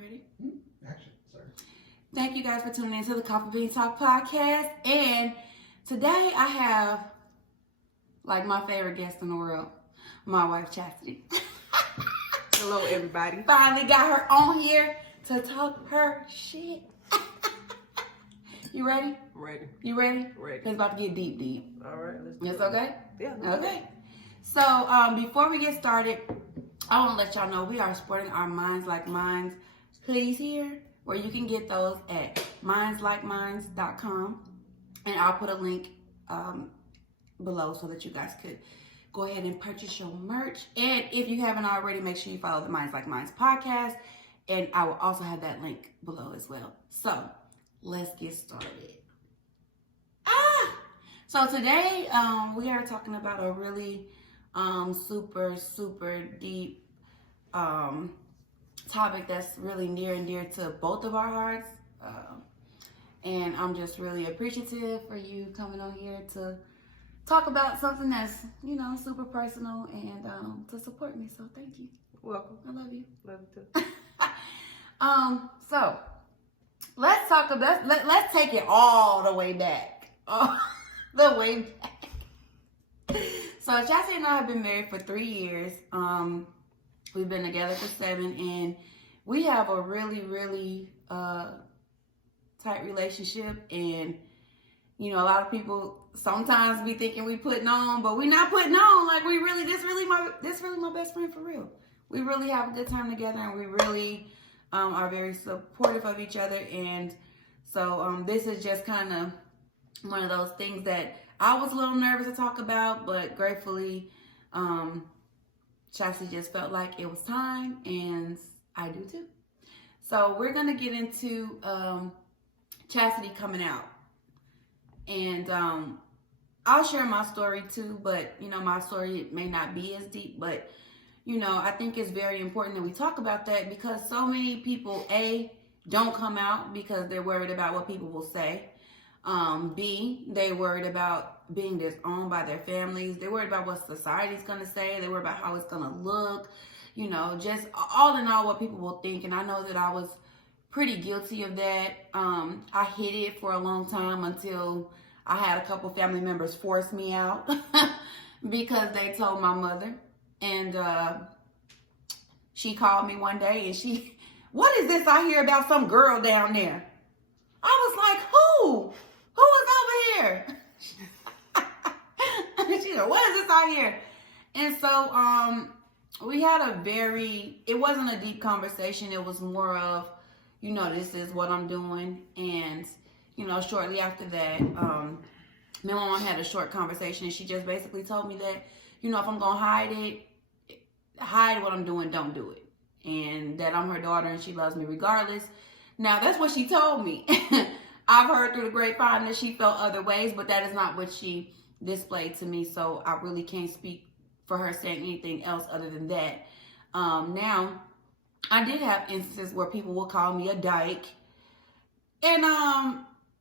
ready? Action, sir. Thank you guys for tuning in to the Coffee Bean Talk podcast. And today I have like my favorite guest in the world, my wife Chastity. Hello, everybody. Finally got her on here to talk her shit. You ready? Ready. You ready? Ready. It's about to get deep. All right. Let's do It's it. okay? Yeah. Okay. So before we get started, I want to let y'all know we are supporting our Minds Like Minds Please here, where you can get those at mindsLikeMinds.com, and I'll put a link below so that you guys could go ahead and purchase your merch. And if you haven't already, make sure you follow the Minds Like Minds podcast, and I will also have that link below as well. So let's get started. So today we are talking about a really super deep topic that's really near and dear to both of our hearts, and I'm just really appreciative for you coming on here to talk about something that's, you know, super personal and to support me. So thank you. Welcome. I love you. Love you too. So let's talk about, let's take it all the way back. The way back. So Chastity and I have been married for 3 years. We've been together for 7, and we have a really tight relationship. And you know, a lot of people sometimes be thinking we putting on, but we're not putting on. Like, we really, this really my best friend for real. We really have a good time together, and we really are very supportive of each other. And so this is just kind of one of those things that I was a little nervous to talk about, but gratefully, Chastity just felt like it was time, and I do too. So we're gonna get into Chastity coming out, and I'll share my story too. But you know, my story may not be as deep, but you know, I think it's very important that we talk about that, because so many people don't come out because they're worried about what people will say. B, they worried about being disowned by their families. They're worried about what society's going to say. They're worried about how it's going to look. You know, just all in all, what people will think. And I know that I was pretty guilty of that. I hid it for a long time until I had a couple family members force me out because they told my mother. And she called me one day and what is this I hear about some girl down there? I was like, who? Who is over here? She said, what is this out here? And so we had it wasn't a deep conversation. It was more of, you know, this is what I'm doing. And, you know, shortly after that, me and my mom had a short conversation, and she just basically told me that, you know, if I'm going to hide what I'm doing, don't do it. And that I'm her daughter and she loves me regardless. Now, that's what she told me. I've heard through the grapevine that she felt other ways, but that is not what she displayed to me. So I really can't speak for her saying anything else other than that. Now, I did have instances where people will call me a dyke. And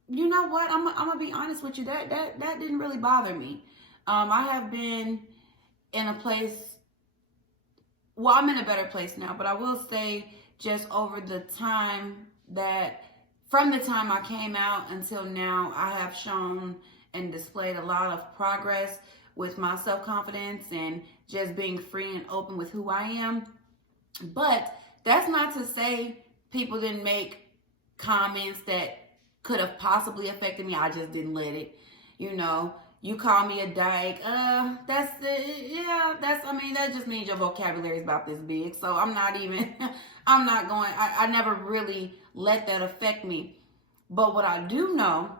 you know what? I'm going to be honest with you. That didn't really bother me. I have been in a place, well, I'm in a better place now, but I will say just over the time that, from the time I came out until now, I have shown and displayed a lot of progress with my self-confidence and just being free and open with who I am. But that's not to say people didn't make comments that could have possibly affected me. I just didn't let it. You know, you call me a dyke. That just means your vocabulary is about this big. So I'm not going, I never really let that affect me. But what I do know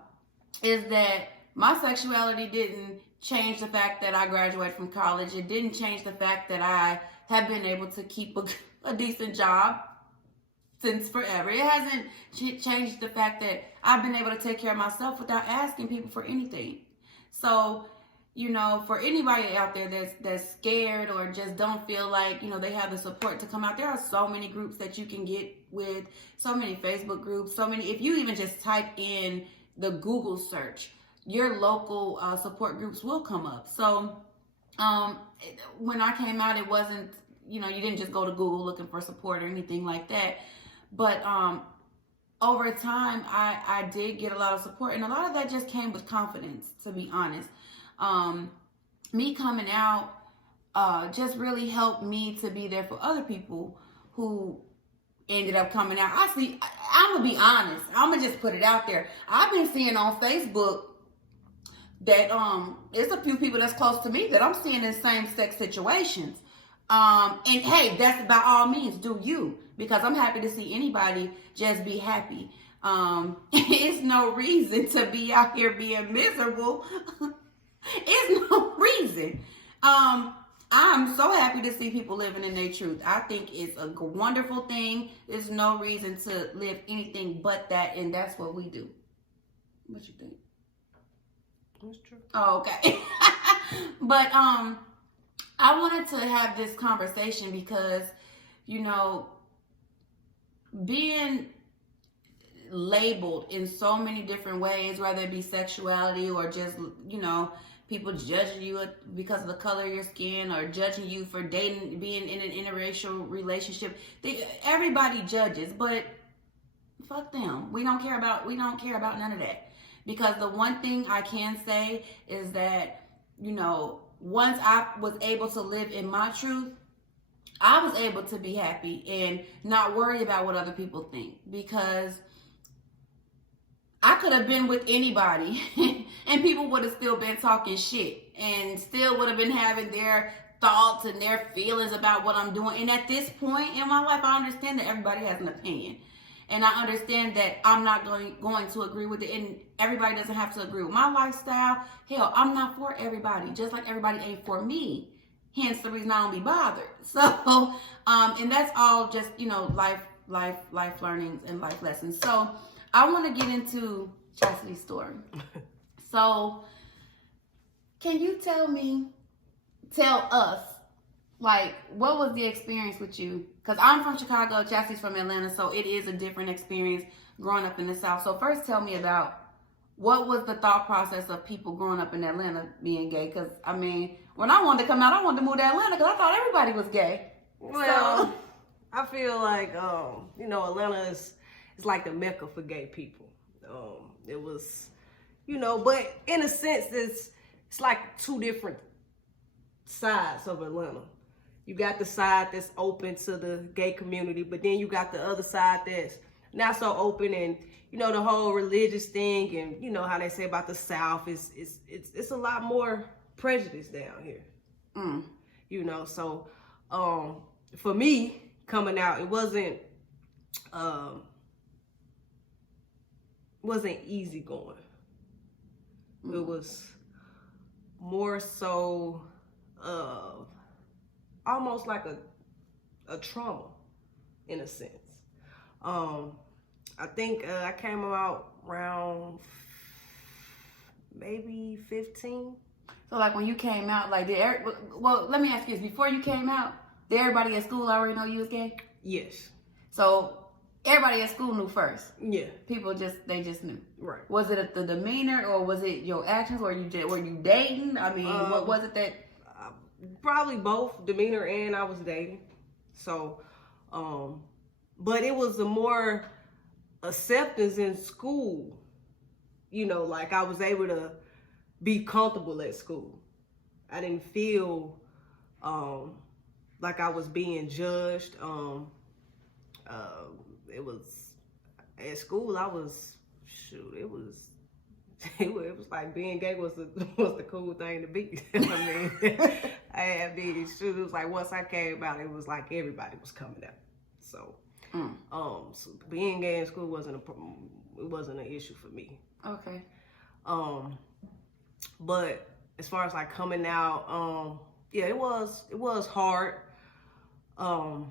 is that my sexuality didn't change the fact that I graduated from college. It didn't change the fact that I have been able to keep a decent job since forever. It hasn't changed the fact that I've been able to take care of myself without asking people for anything. So, you know, for anybody out there that's scared or just don't feel like, you know, they have the support to come out, there are so many groups that you can get with, so many Facebook groups, so many, if you even just type in the Google search, your local support groups will come up. So when I came out, it wasn't, you know, you didn't just go to Google looking for support or anything like that. But over time, I did get a lot of support, and a lot of that just came with confidence, to be honest. Me coming out just really helped me to be there for other people who ended up coming out. I'm gonna be honest. I'm gonna just put it out there. I've been seeing on Facebook that there's a few people that's close to me that I'm seeing in same-sex situations. And hey, that's by all means, do you, because I'm happy to see anybody just be happy. It's no reason to be out here being miserable. It's no reason. I'm so happy to see people living in their truth. I think it's a wonderful thing. There's no reason to live anything but that, and that's what we do. What you think? That's true. Oh, okay. But I wanted to have this conversation because, you know, being labeled in so many different ways, whether it be sexuality or just, you know, people judging you because of the color of your skin, or judging you for dating, being in an interracial relationship. Everybody judges, but fuck them. We don't care about none of that. Because the one thing I can say is that, you know, once I was able to live in my truth, I was able to be happy and not worry about what other people think, because I could have been with anybody and people would have still been talking shit and still would have been having their thoughts and their feelings about what I'm doing. And at this point in my life, I understand that everybody has an opinion. And I understand that I'm not going to agree with it. And everybody doesn't have to agree with my lifestyle. Hell, I'm not for everybody, just like everybody ain't for me. Hence the reason I don't be bothered. So, and that's all just, you know, life learnings and life lessons. So I want to get into Chastity's story. So can you tell us, like, what was the experience with you? Because I'm from Chicago, Chastity's from Atlanta, so it is a different experience growing up in the South. So first tell me about what was the thought process of people growing up in Atlanta being gay? Because, I mean, when I wanted to come out, I wanted to move to Atlanta because I thought everybody was gay. Well, So, I feel like, you know, Atlanta is like the Mecca for gay people. It was, you know, but in a sense, it's like two different sides of Atlanta. You got the side that's open to the gay community, but then you got the other side that's not so open, and you know, the whole religious thing, and you know how they say about the South is it's a lot more prejudice down here. You know, so for me coming out, it wasn't easy going. It was more so almost like a trauma in a sense. I think I came out around maybe 15. So like when you came out, like well, let me ask you this: before you came out, did everybody at school already know you was gay? Yes. So everybody at school knew first. Yeah. People just knew. Right. Was it the demeanor, or was it your actions? Were you dating? I mean, what was it that? Probably both, demeanor and I was dating. So, but it was a more acceptance in school. You know, like I was able to be comfortable at school. I didn't feel like I was being judged. It was at school. I was it was like being gay was the cool thing to be. I mean, it was like once I came out, it was like everybody was coming out. So, so being gay in school wasn't an issue for me. Okay. But as far as like coming out, yeah, it was hard. I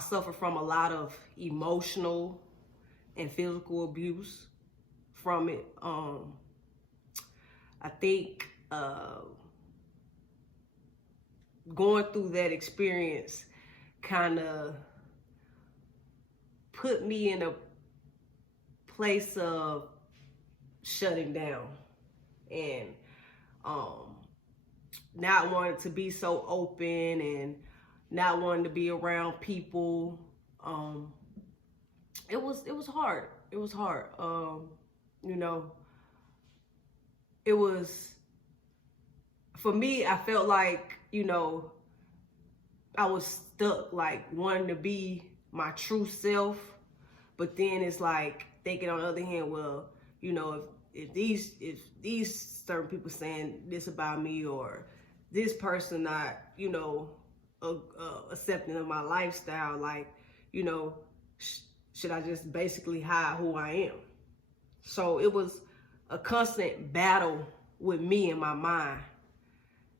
suffered from a lot of emotional and physical abuse from it. I think going through that experience kind of put me in a place of shutting down and not wanting to be so open and not wanting to be around people. it was hard. It was hard. You know, it was, for me, I felt like, you know, I was stuck, like wanting to be my true self, but then it's like thinking on the other hand, well, you know, if these certain people saying this about me, or this person not, you know, accepting of my lifestyle, like, you know, should I just basically hide who I am? So it was a constant battle with me in my mind,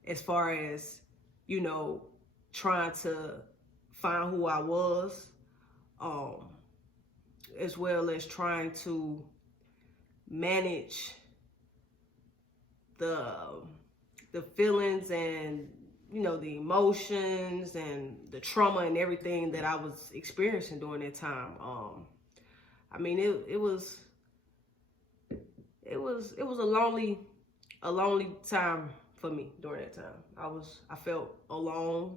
as far as, you know, trying to find who I was, as well as trying to manage the feelings and, you know, the emotions and the trauma and everything that I was experiencing during that time. I mean, it was a lonely time for me during that time. I felt alone.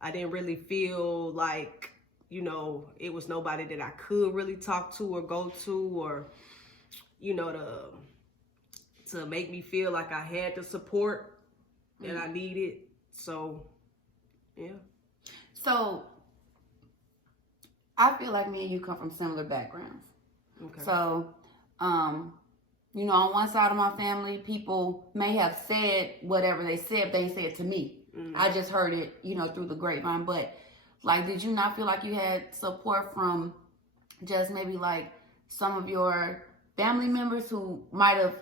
I didn't really feel like, you know, it was nobody that I could really talk to or go to, or, you know, to make me feel like I had the support that I needed. So, yeah. So, I feel like me and you come from similar backgrounds. Okay. So, you know, on one side of my family, people may have said whatever they said, but they didn't say it to me. I just heard it, you know, through the grapevine. But, like, did you not feel like you had support from just maybe, like, some of your family members who might have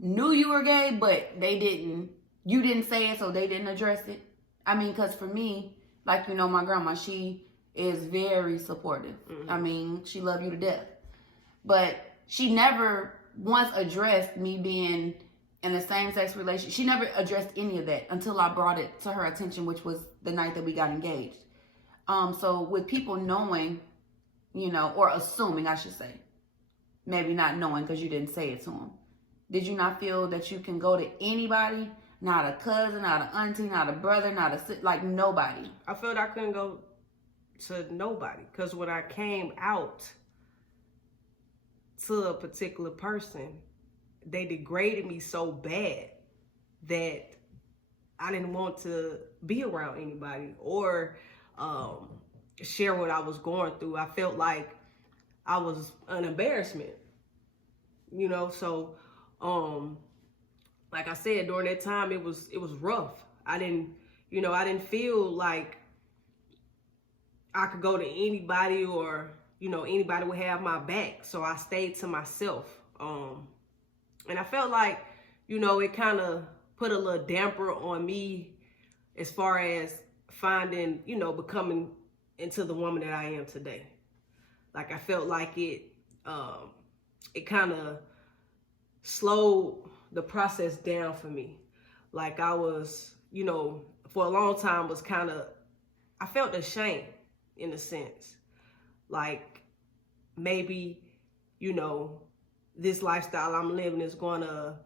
knew you were gay, but you didn't say it, so they didn't address it? I mean, because for me, like, you know, my grandma, she is very supportive. I mean, she loved you to death. But she never once addressed me being in a same-sex relationship. She never addressed any of that until I brought it to her attention, which was the night that we got engaged. So with people knowing, you know, or assuming, I should say, maybe not knowing because you didn't say it to them, did you not feel that you can go to anybody? Not a cousin, not an auntie, not a brother, not a like nobody. I felt I couldn't go to nobody, because when I came out to a particular person, they degraded me so bad that I didn't want to be around anybody or share what I was going through. I felt like I was an embarrassment, you know. So like I said, during that time, it was rough. I didn't feel like I could go to anybody, or, you know, anybody would have my back. So I stayed to myself. And I felt like, you know, it kind of put a little damper on me as far as finding, you know, becoming into the woman that I am today. Like, I felt like it kind of slowed the process down for me. Like, I was, you know, for a long time was I felt ashamed in a sense. Like, maybe, you know, this lifestyle I'm living is going to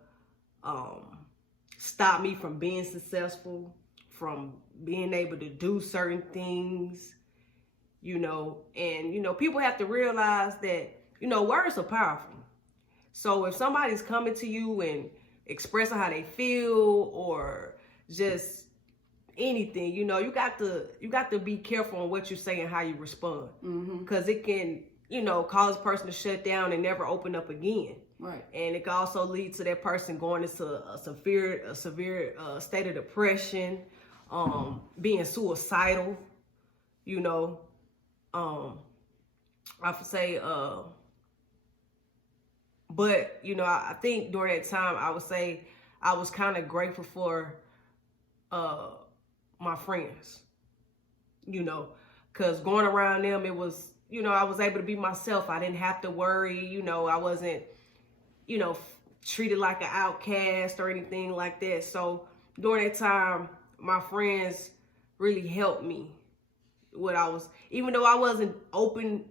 stop me from being successful, from being able to do certain things, you know. And, you know, people have to realize that, you know, words are powerful. So if somebody's coming to you and expressing how they feel, or just anything, you know, you got to be careful on what you say and how you respond, because it can, you know, cause a person to shut down and never open up again. Right. And it can also lead to that person going into a severe state of depression, being suicidal, you know. I would say, but, you know, I think during that time, I would say I was kind of grateful for my friends, you know, because going around them, it was, you know, I was able to be myself. I didn't have to worry, you know, I wasn't, you know, treated like an outcast or anything like that. So during that time, my friends really helped me. Even though I wasn't open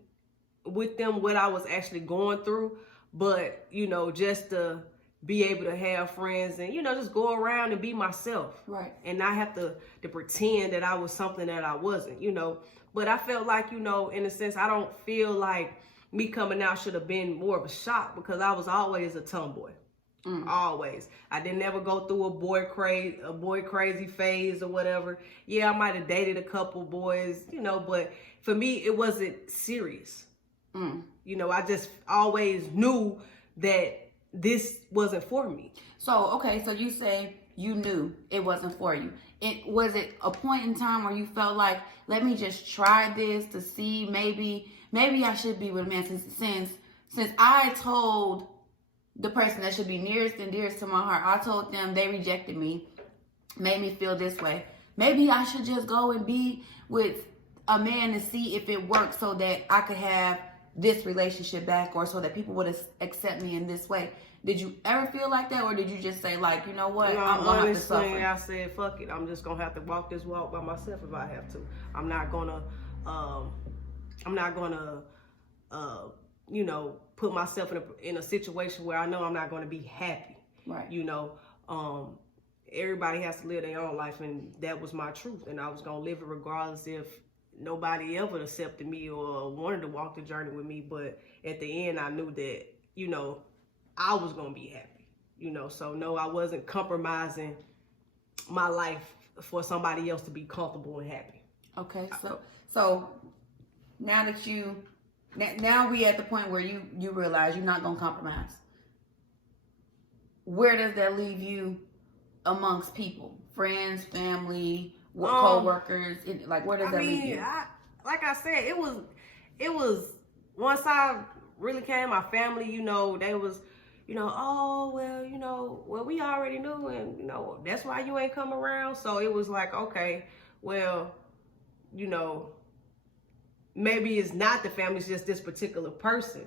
with them what I was actually going through, but, you know, just to be able to have friends and, you know, just go around and be myself. Right. And not have to pretend that I was something that I wasn't, you know, But I felt like, you know, in a sense, I don't feel like me coming out should have been more of a shock because I was always a tomboy. Always. I didn't ever go through a boy crazy phase or whatever. Yeah, I might have dated a couple boys, you know, but for me, it wasn't serious. You know, I just always knew that this wasn't for me. So, okay, so you say you knew it wasn't for you. Was it a point in time where you felt like, let me just try this to see maybe I should be with a man since I told the person that should be nearest and dearest to my heart, I told them they rejected me, made me feel this way. Maybe I should just go and be with a man to see if it works so that I could have this relationship back or so that people would accept me in this way. Did you ever feel like that, or did you just say, like, you know what, I'm going to have to suffer? I said, fuck it. I'm just going to have to walk this walk by myself if I have to. I'm not going to, you know, put myself in a situation where I know I'm not going to be happy. Right. You know, everybody has to live their own life, and that was my truth. And I was going to live it regardless if nobody ever accepted me or wanted to walk the journey with me. But at the end, I knew that, you know, I was going to be happy, you know. So no, I wasn't compromising my life for somebody else to be comfortable and happy. Okay. So now that now we at the point where you realize you're not going to compromise. Where does that leave you amongst people? Friends, family, co-workers? Like, where does that leave you? Like I said, it was once I really came, my family, you know, they was, you know, oh, well, you know, well, we already knew, and, you know, that's why you ain't come around. So it was like, okay, well, you know, maybe it's not the family, it's just this particular person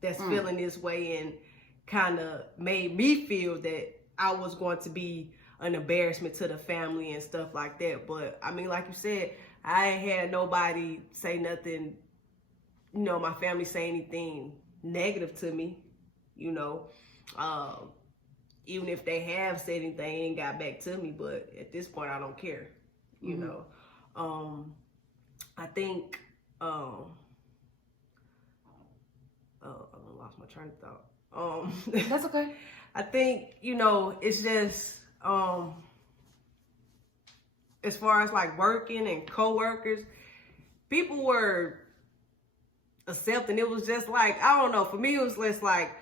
that's feeling this way, and kind of made me feel that I was going to be an embarrassment to the family and stuff like that. But I mean, like you said, I ain't had nobody say nothing, you know, my family say anything negative to me, you know. Even if they have said anything, they ain't got back to me. But at this point, I don't care, you know. I think I lost my train of thought. That's okay. I think, you know, it's just as far as like working and co-workers, people were accepting. It was just like, I don't know, for me it was less like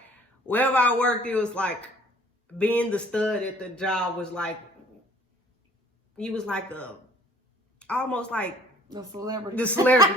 wherever I worked, it was like being the stud at the job was like, he was like almost like the celebrity.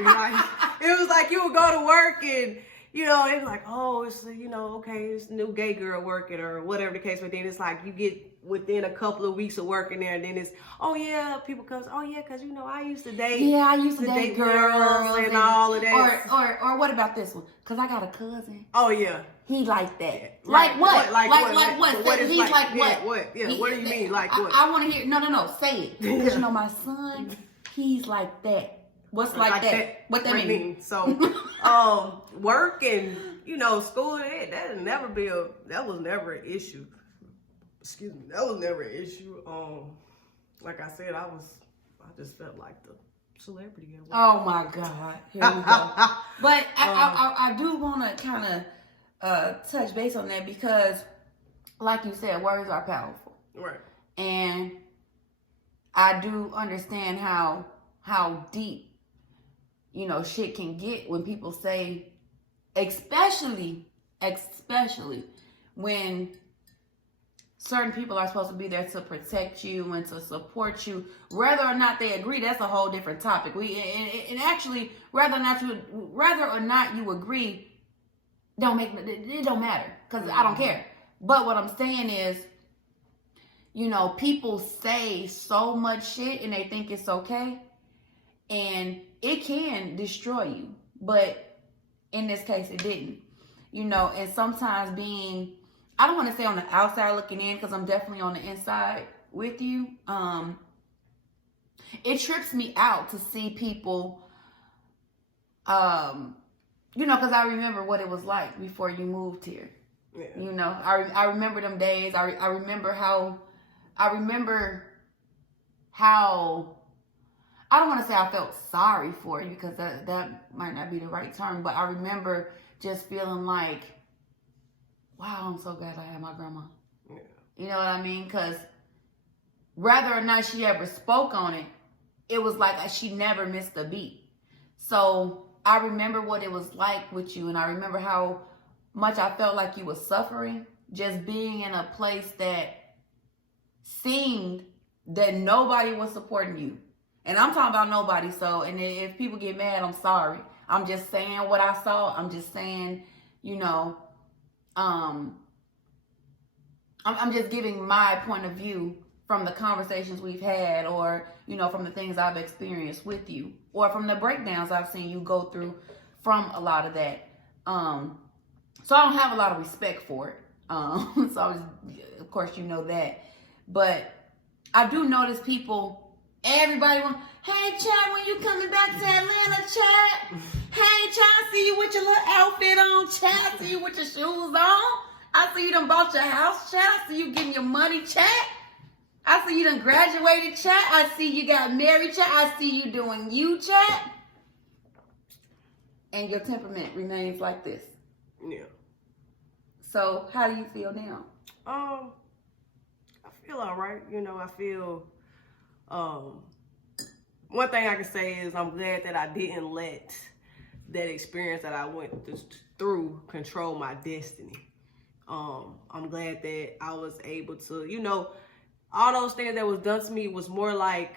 Like, it was like you would go to work and, you know, it's like, oh, it's, you know, okay, it's a new gay girl working or whatever the case. But then it's like you get within a couple of weeks of working there, and then it's, oh yeah, people comes, oh yeah, because, you know, I used to date. Yeah, I used to date girls and all of that. Or what about this one? Because I got a cousin. Oh yeah. He like that. Yeah. Like what? Like what? What is He's like what? Yeah, what? Yeah, what do you mean? Like what? I want to hear. No. Say it. Because you know my son, he's like that. What's like that? What that mean? So, work and, you know, school, that was never an issue. Excuse me, that was never an issue. Like I said, I just felt like the celebrity at work. Oh my God, here we go. But I do want to kind of touch base on that because, like you said, words are powerful, right? And I do understand how deep, you know, shit can get when people say, especially when certain people are supposed to be there to protect you and to support you. Whether or not they agree, that's a whole different topic. And actually, whether or not you agree, it don't matter because I don't care. But what I'm saying is, you know, people say so much shit and they think it's okay, and it can destroy you. But in this case, it didn't. You know, and sometimes being, I don't want to say on the outside looking in because I'm definitely on the inside with you. It trips me out to see people, you know, because I remember what it was like before you moved here. Yeah. You know, I remember them days. I remember how I don't want to say I felt sorry for you because that might not be the right term, but I remember just feeling like, wow, I'm so glad I had my grandma. Yeah. You know what I mean? Because whether or not she ever spoke on it, it was like she never missed a beat. So I remember what it was like with you, and I remember how much I felt like you were suffering, just being in a place that seemed that nobody was supporting you. And I'm talking about nobody. So, and if people get mad, I'm sorry. I'm just saying what I saw. I'm just saying, you know, I'm just giving my point of view from the conversations we've had, or, you know, from the things I've experienced with you, or from the breakdowns I've seen you go through from a lot of that. So I don't have a lot of respect for it. So I was, of course, you know that. But I do notice people, everybody want, hey, Chad, when you coming back to Atlanta, Chad? Hey, Chad, I see you with your little outfit on, Chad. I see you with your shoes on. I see you done bought your house, Chad. I see you getting your money, Chad. I see you done graduated, Chad. I see you got married, Chad. I see you doing you, Chad. And your temperament remains like this. Yeah. So how do you feel now? I feel all right. You know, I feel, one thing I can say is I'm glad that I didn't let that experience that I went through control my destiny. I'm glad that I was able to, you know, all those things that was done to me was more like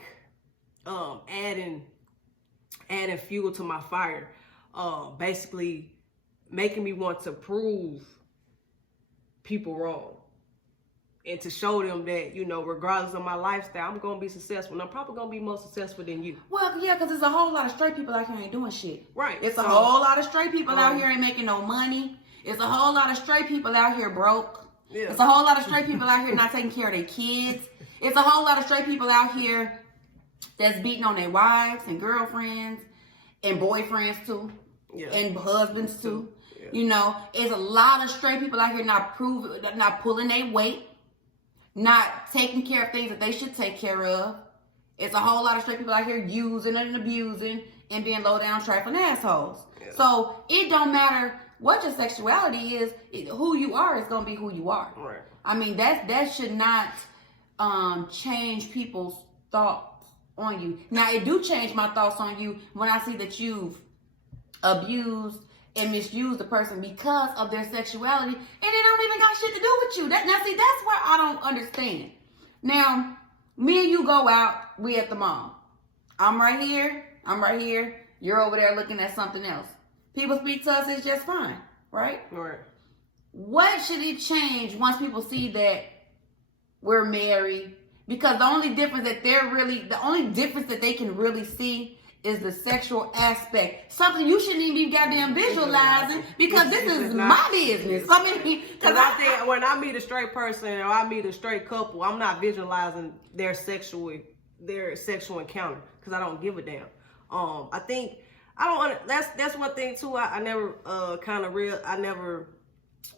adding fuel to my fire. Basically making me want to prove people wrong. And to show them that, you know, regardless of my lifestyle, I'm going to be successful. And I'm probably going to be more successful than you. Well, yeah, because there's a whole lot of straight people out here ain't doing shit. Right. It's a whole lot of straight people out here ain't making no money. It's a whole lot of straight people out here broke. Yeah. It's a whole lot of straight people out here not taking care of their kids. It's a whole lot of straight people out here that's beating on their wives and girlfriends and boyfriends too. Yeah. And husbands too. Yeah. You know, it's a lot of straight people out here not pulling their weight, not taking care of things that they should take care of. It's a whole lot of straight people out here using and abusing and being low down trifling assholes. Yeah. So it don't matter what your sexuality is, who you are is gonna be who you are. Right. I mean, that should not change people's thoughts on you. Now, it do change my thoughts on you when I see that you've abused and misused the person because of their sexuality, and they don't even got shit to do with you. Now, see, that's where I don't understand. Now, me and you go out, we at the mall. I'm right here. You're over there looking at something else. People speak to us, it's just fine, right? Right. What should it change once people see that we're married? Because the only difference that they can really see is the sexual aspect. Something you shouldn't even be goddamn visualizing, because this is my business. I mean, because I think when I meet a straight person or I meet a straight couple, I'm not visualizing their sexual encounter because I don't give a damn. I think I don't. That's one thing too. I never I never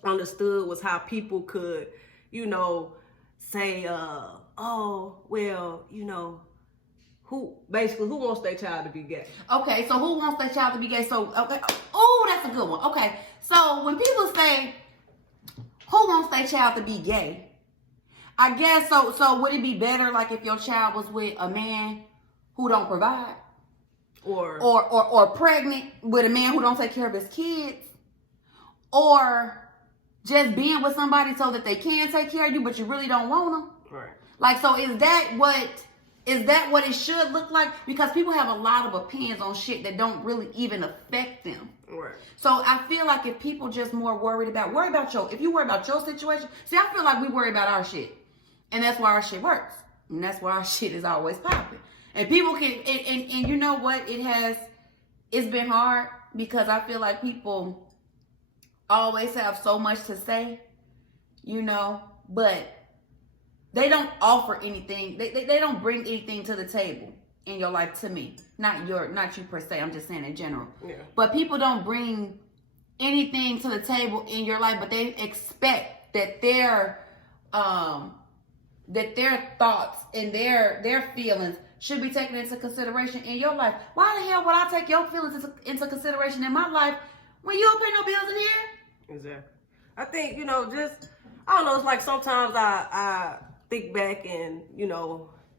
understood was how people could, you know, say, oh well, you know. Who wants their child to be gay? Okay, so who wants their child to be gay? So, okay, oh, that's a good one. Okay, so when people say, who wants their child to be gay? I guess, so would it be better, like, if your child was with a man who don't provide? Or pregnant with a man who don't take care of his kids? Or just being with somebody so that they can take care of you, but you really don't want them? Right. Like, so is that what it should look like? Because people have a lot of opinions on shit that don't really even affect them. Right. So I feel like if people just more if you worry about your situation, see, I feel like we worry about our shit. And that's why our shit works. And that's why our shit is always popping. And people can, and you know what? It's been hard because I feel like people always have so much to say, you know, but they don't offer anything. They don't bring anything to the table in your life to me. Not you per se. I'm just saying in general. Yeah. But people don't bring anything to the table in your life, but they expect that their that their thoughts and their feelings should be taken into consideration in your life. Why the hell would I take your feelings into consideration in my life when you don't pay no bills in here? Exactly. I think, just, I don't know, it's like sometimes I think back and,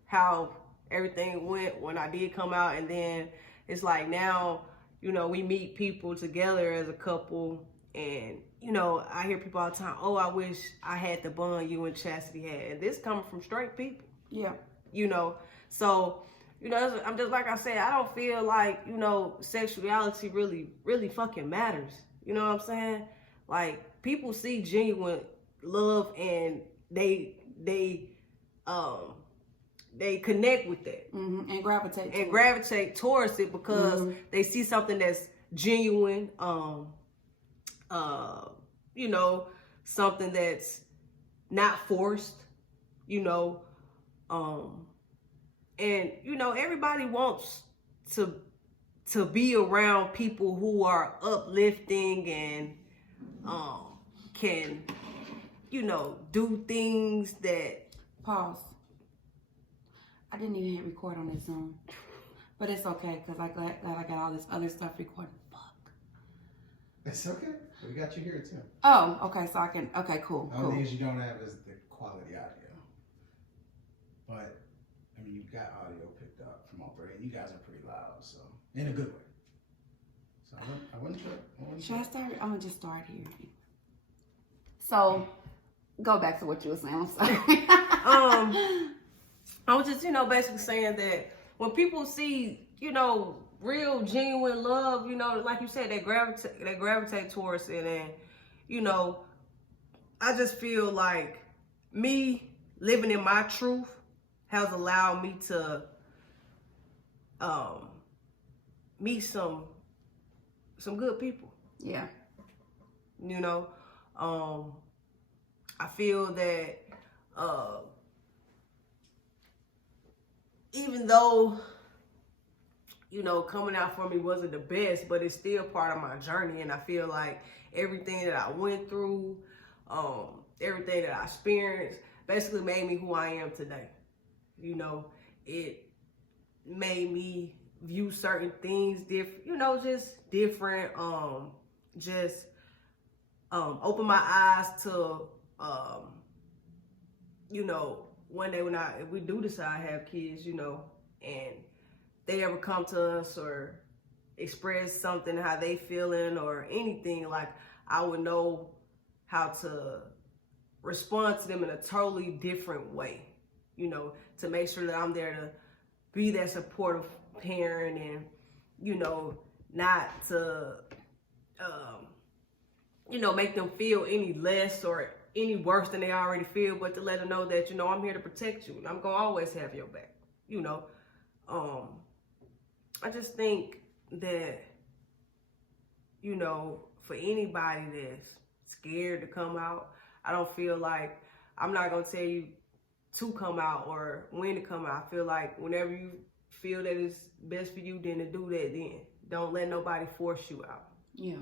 how everything went when I did come out, and then it's like now, we meet people together as a couple, and, I hear people all the time, oh, I wish I had the bond you and Chastity had. And this coming from straight people. Yeah. So, I'm just, like I said, I don't feel like, sexuality really fucking matters. You know what I'm saying? Like, people see genuine love and they connect with that. Mm-hmm. And gravitate towards it because mm-hmm. they see something that's genuine, something that's not forced, and everybody wants to be around people who are uplifting and can do things that. Pause. I didn't even hit record on this Zoom, but it's okay because I got all this other stuff recorded. Fuck. It's okay. We got you here too. Oh, okay. So I can. Okay, cool. The only thing you don't have is the quality audio, but I mean, you've got audio picked up from over here. You guys are pretty loud, so in a good way. So I wouldn't trip. Should I start? I'm gonna just start here. So, go back to what you were saying. I'm sorry. I was just, basically saying that when people see, real genuine love, like you said, they gravitate towards it, and I just feel like me living in my truth has allowed me to meet some good people. Yeah. I feel that even though coming out for me wasn't the best, but it's still part of my journey, and I feel like everything that I went through, everything that I experienced basically made me who I am today. It made me view certain things different, just different, open my eyes to, one day if we do decide to have kids, and they ever come to us or express something, how they feeling or anything, like I would know how to respond to them in a totally different way, to make sure that I'm there to be that supportive parent and, not to, make them feel any less or any worse than they already feel, but to let them know that, I'm here to protect you and I'm going to always have your back, I just think that, for anybody that's scared to come out, I don't feel like I'm not going to tell you to come out or when to come out. I feel like whenever you feel that it's best for you, then to do that then. Don't let nobody force you out. Yeah.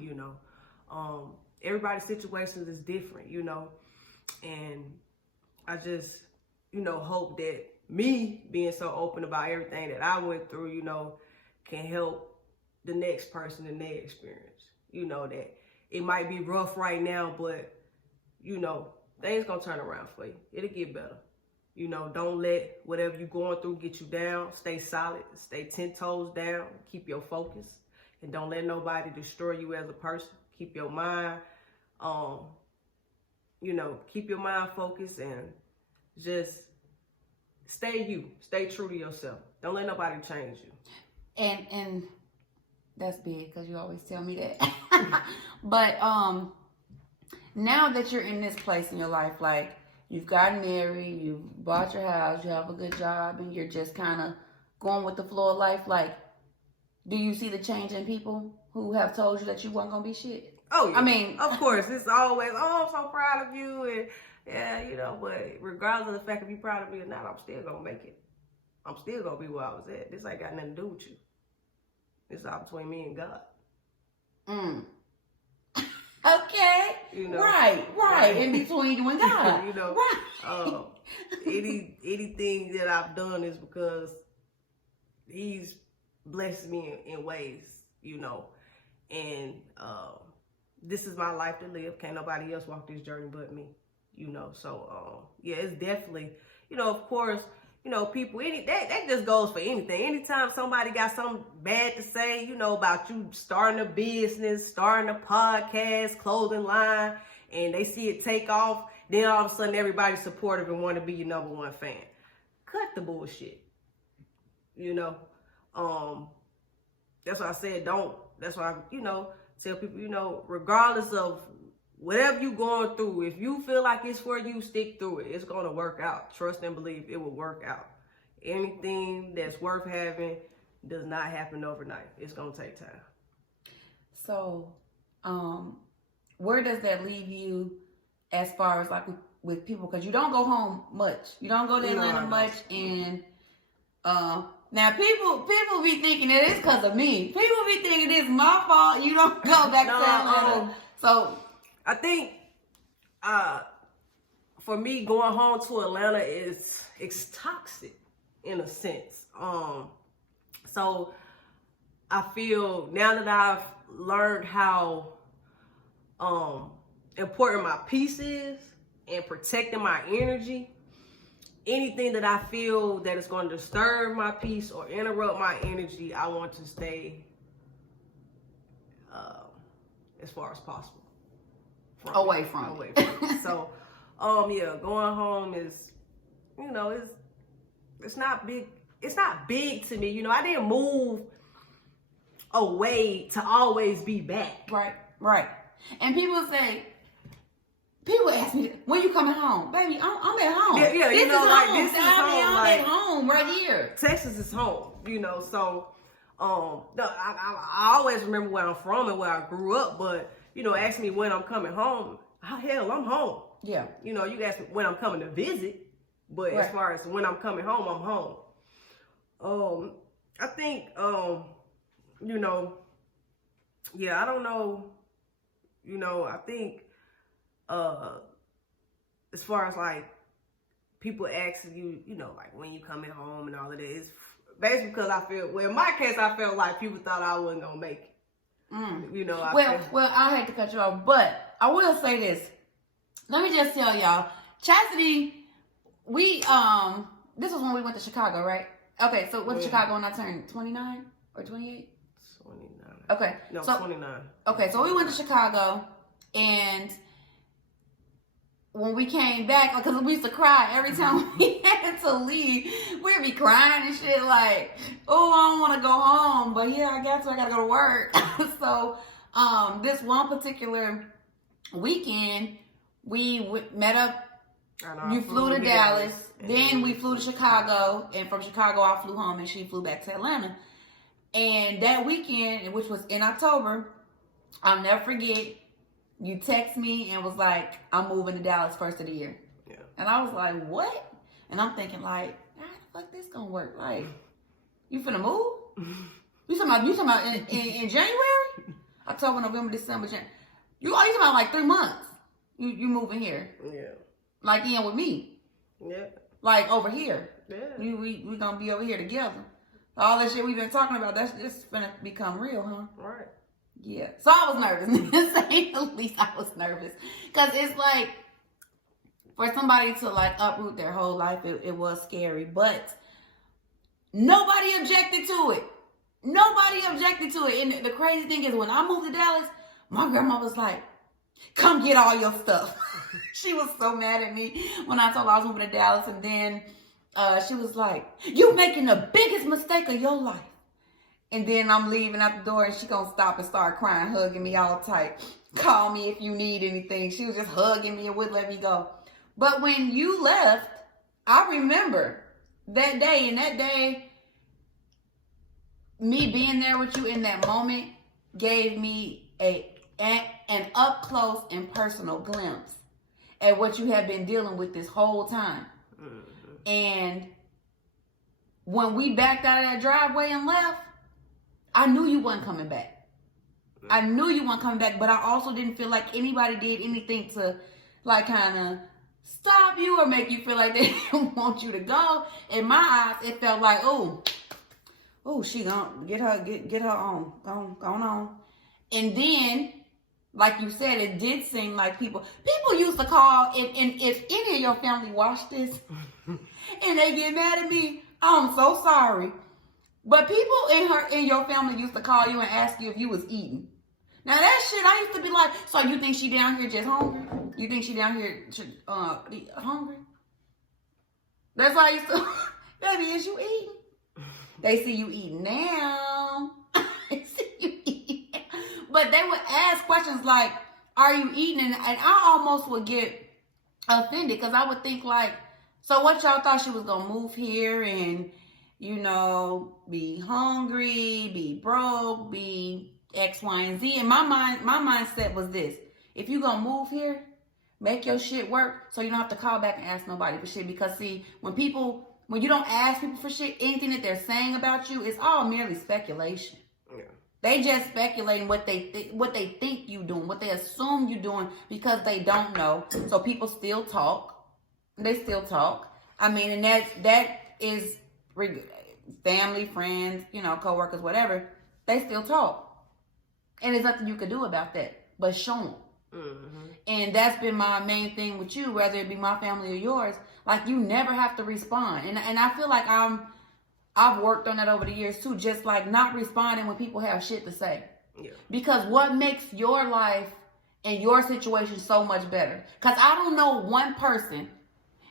Everybody's situations is different, and I just, hope that me being so open about everything that I went through, can help the next person in their experience. That it might be rough right now, but, things gonna turn around for you. It'll get better. Don't let whatever you're going through get you down. Stay solid. Stay 10 toes down. Keep your focus. And don't let nobody destroy you as a person. Keep your mind, keep your mind focused and just stay you. Stay true to yourself. Don't let nobody change you. And that's big because you always tell me that. But now that you're in this place in your life, like you've gotten married, you've bought your house, you have a good job, and you're just kind of going with the flow of life, like, do you see the change in people who have told you that you weren't going to be shit? Oh, yeah. I mean, of course, it's always, oh, I'm so proud of you. And yeah, but regardless of the fact if you're proud of me or not, I'm still going to make it. I'm still going to be where I was at. This ain't got nothing to do with you. It's all between me and God. Okay. You know, Right. In between you and God. you know, Right. anything that I've done is because He's blessed me in ways, you know, and this is my life to live. Can't nobody else walk this journey but me, you know. So yeah, it's definitely, you know, of course, you know, people, that just goes for anything. Anytime somebody got something bad to say, you know, about you starting a business, starting a podcast, clothing line, and they see it take off, then all of a sudden everybody's supportive and want to be your number one fan. Cut the bullshit. You know, that's why I said that's why I, you know, tell people, you know, regardless of whatever you're going through, if you feel like it's for you, stick through it. It's going to work out. Trust and believe it will work out. Anything that's worth having does not happen overnight. It's going to take time. So, where does that leave you as far as like with people? Because you don't go home much. You don't go to Atlanta much. And now people be thinking that it's because of me. People be thinking it's my fault. You don't go back to Atlanta. So I think for me, going home to Atlanta it's toxic in a sense. So I feel now that I've learned how important my peace is and protecting my energy, anything that I feel that is going to disturb my peace or interrupt my energy, I want to stay as far as possible. Away from it. So, yeah, going home is, you know, it's not big. It's not big to me. You know, I didn't move away to always be back. Right. And people ask me, when you coming home? Baby, I'm at home. Yeah, this you know, is like, home. this is home. I'm like, at home right here. Texas is home, you know, so, no, I always remember where I'm from and where I grew up, but, you know, ask me when I'm coming home. Hell, I'm home. Yeah. You know, you ask me when I'm coming to visit, but as far as when I'm coming home, I'm home. I think, you know, yeah, I don't know, you know, I think, as far as like people asking you, you know, like when you coming home and all of that, it's basically because I feel, well, in my case, I felt like people thought I wasn't gonna make it. You know, well, I hate to cut you off, but I will say this. Let me just tell y'all, Chastity, we this was when we went to Chicago, right? Okay, so went to Chicago when I turned 29 or 28? 29. Okay. No, so, 29. Okay, so we went to Chicago, and when we came back, because we used to cry every time we had to leave. We'd be crying and shit like, oh, I don't want to go home, but yeah, I got to go to work. So this one particular weekend, we met up. You flew to Dallas, then we flew to Chicago, and from Chicago I flew home, and she flew back to Atlanta. And that weekend, which was in October, I'll never forget, you text me and was like, I'm moving to Dallas first of the year. Yeah. And I was like, what? And I'm thinking like, how the fuck this gonna work? Like, you finna move? You talking about in January? October, November, December, January. You talking about like 3 months. You moving here. Yeah. Like in with me. Yeah. Like over here. Yeah. We gonna be over here together. All that shit we've been talking about, that's just gonna become real, huh? Right. Yeah. So I was nervous. To say the least, I was nervous. Because it's like, for somebody to like uproot their whole life, it was scary. But nobody objected to it. Nobody objected to it. And the crazy thing is, when I moved to Dallas, my grandma was like, come get all your stuff. She was so mad at me when I told her I was moving to Dallas. And then she was like, you making the biggest mistake of your life. And then I'm leaving out the door, and she gonna stop and start crying, hugging me all tight. Call me if you need anything. She was just hugging me and wouldn't let me go. But when you left, I remember that day. And that day, me being there with you in that moment gave me an up close and personal glimpse at what you have been dealing with this whole time. Mm-hmm. And when we backed out of that driveway and left, I knew you wasn't coming back. I knew you weren't coming back, but I also didn't feel like anybody did anything to, like, kind of stop you or make you feel like they didn't want you to go. In my eyes, it felt like, oh, she gonna get her on, going on. And then, like you said, it did seem like people used to call, and if any of your family watch this and they get mad at me, I'm so sorry. But people in your family used to call you and ask you if you was eating. Now that shit, I used to be like, so you think she down here just hungry? You think she down here hungry? That's why I used to, baby, is you eating? They see you eating now. They see you eating. But they would ask questions like, are you eating? And I almost would get offended because I would think like, so what y'all thought she was going to move here and, you know, be hungry, be broke, be X, Y, and Z. And my mindset was this. If you going to move here, make your shit work so you don't have to call back and ask nobody for shit. Because see, when you don't ask people for shit, anything that they're saying about you is all merely speculation. Yeah. They just speculating what they think you doing, what they assume you doing because they don't know. So people still talk. They still talk. I mean, and that is family, friends, you know, coworkers, whatever. They still talk, and there's nothing you can do about that but show them. Mm-hmm. And that's been my main thing with you, whether it be my family or yours. Like, you never have to respond, and I feel like I've worked on that over the years too, just like not responding when people have shit to say. Yeah. Because what makes your life and your situation so much better? Because I don't know one person,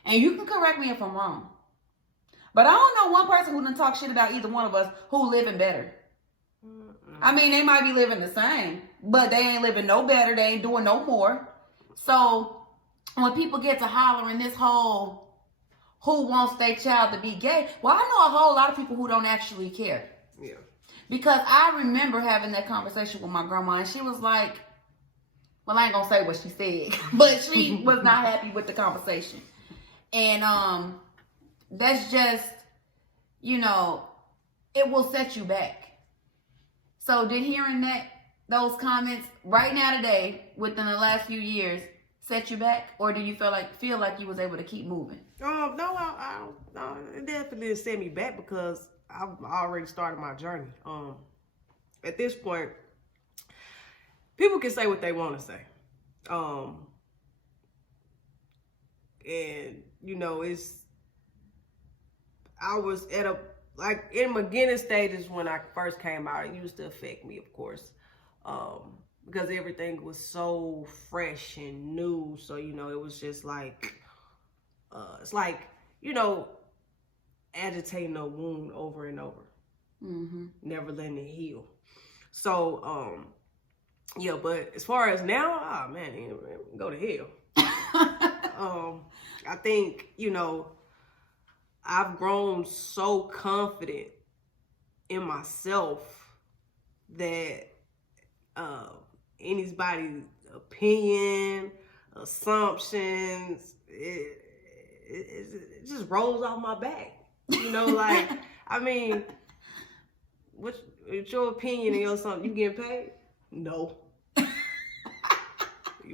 and you can correct me if I'm wrong, but I don't know one person who done talk shit about either one of us who living better. Mm-mm. I mean, they might be living the same, but they ain't living no better. They ain't doing no more. So when people get to hollering this whole who wants their child to be gay, well, I know a whole lot of people who don't actually care. Yeah. Because I remember having that conversation with my grandma, and she was like, well, I ain't gonna say what she said, but she was not happy with the conversation. And that's just, you know, it will set you back. So did hearing those comments right now today, within the last few years, set you back, or do you feel like you was able to keep moving? No, it definitely set me back because I've already started my journey. At this point, people can say what they want to say. And you know, I was at in my beginning stages when I first came out. It used to affect me, of course, because everything was so fresh and new. So, you know, it was just like, it's like, you know, agitating a wound over and over, never letting it heal. So, yeah, but as far as now, oh man, go to hell. I think, you know, I've grown so confident in myself that anybody's opinion, assumptions, it just rolls off my back. You know, like, I mean, what's your opinion and your something? You getting paid? No.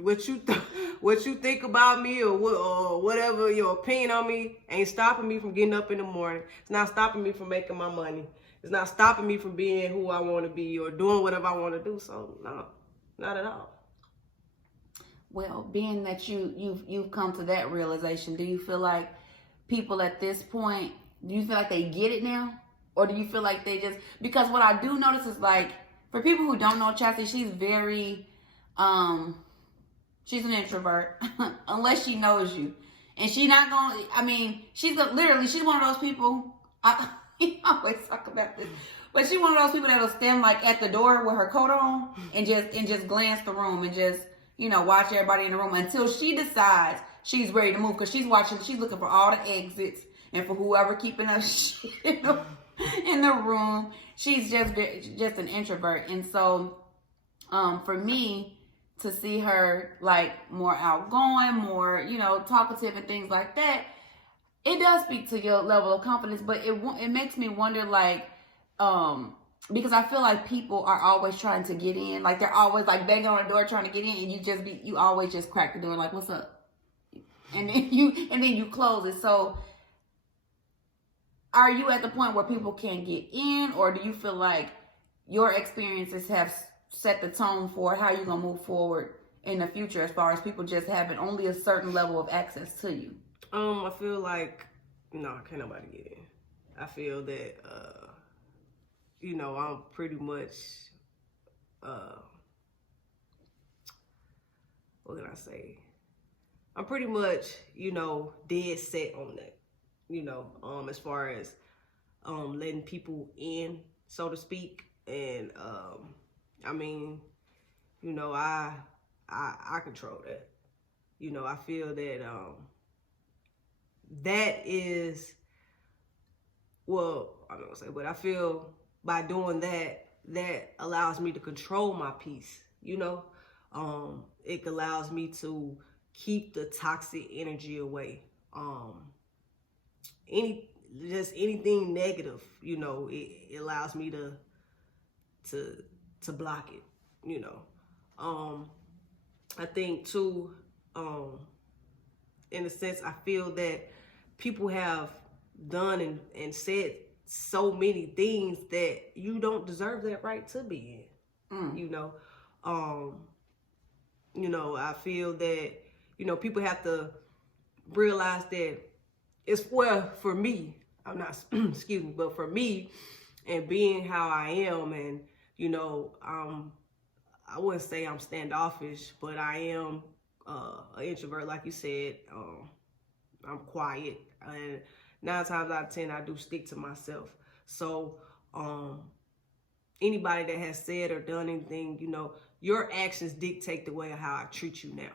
What you think about me or whatever your opinion on me ain't stopping me from getting up in the morning. It's not stopping me from making my money. It's not stopping me from being who I want to be or doing whatever I want to do. So no, not at all. Well, being that you've come to that realization, do you feel like people at this point, do you feel like they get it now? Or do you feel like they just, because what I do notice is like, for people who don't know Chastity, she's very, she's an introvert, unless she knows you. And she's not going to, I mean, she's one of those people, I always talk about this, but she's one of those people that'll stand like at the door with her coat on and just glance the room and just, you know, watch everybody in the room until she decides she's ready to move. Because she's looking for all the exits and for whoever keeping her shit in the room. She's just an introvert. And so, for me, to see her like more outgoing, more, you know, talkative and things like that, it does speak to your level of confidence. But it makes me wonder, like, because I feel like people are always trying to get in. Like they're always like banging on the door trying to get in, and you always just crack the door like, "What's up?" And then you close it. So, are you at the point where people can't get in, or do you feel like your experiences have set the tone for how you're gonna move forward in the future, as far as people just having only a certain level of access to you? I feel like no, can't nobody get in. I feel that I'm pretty much what can I say? I'm pretty much, dead set on that. As far as letting people in, so to speak. And I mean, I control that. I feel that that is, well, I'm not gonna say, but I feel by doing that, that allows me to control my peace. It allows me to keep the toxic energy away. Anything negative, it allows me to block it. I think too, in a sense, I feel that people have done and said so many things that you don't deserve that right to be in. I feel that, people have to realize that it's, well, for me, I'm not, excuse me, but for me and being how I am, and, I wouldn't say I'm standoffish, but I am an introvert, like you said. I'm quiet, and 9 times out of 10, I do stick to myself. So, anybody that has said or done anything, your actions dictate the way of how I treat you now.